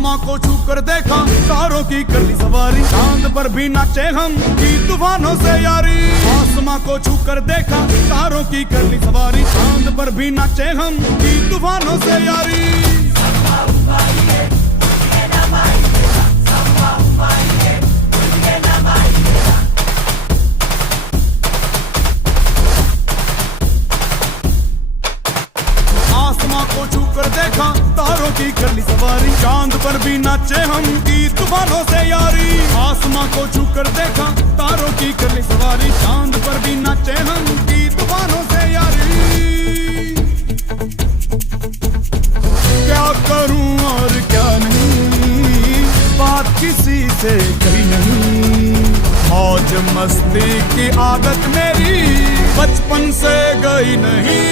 आसमां को छू कर देखा, तारों की कर ली सवारी, चांद पर भी नाचे हम की तूफानों से यारी। आसमां को छू कर देखा, तारों की कर ली सवारी, चांद पर भी नाचे हम की तूफानों से यारी। आसमां को छू कर देखा, तारों की कर ली सवारी, चांद पर भी नाचे हम की तूफानों से यारी। आसमां को छू कर देखा, तारों की कर ली सवारी, चांद पर भी नाचे हम की तूफानों से यारी। क्या करूं और क्या नहीं, बात किसी से कही नहीं। मौज मस्ती की आदत मेरी बचपन से गई नहीं।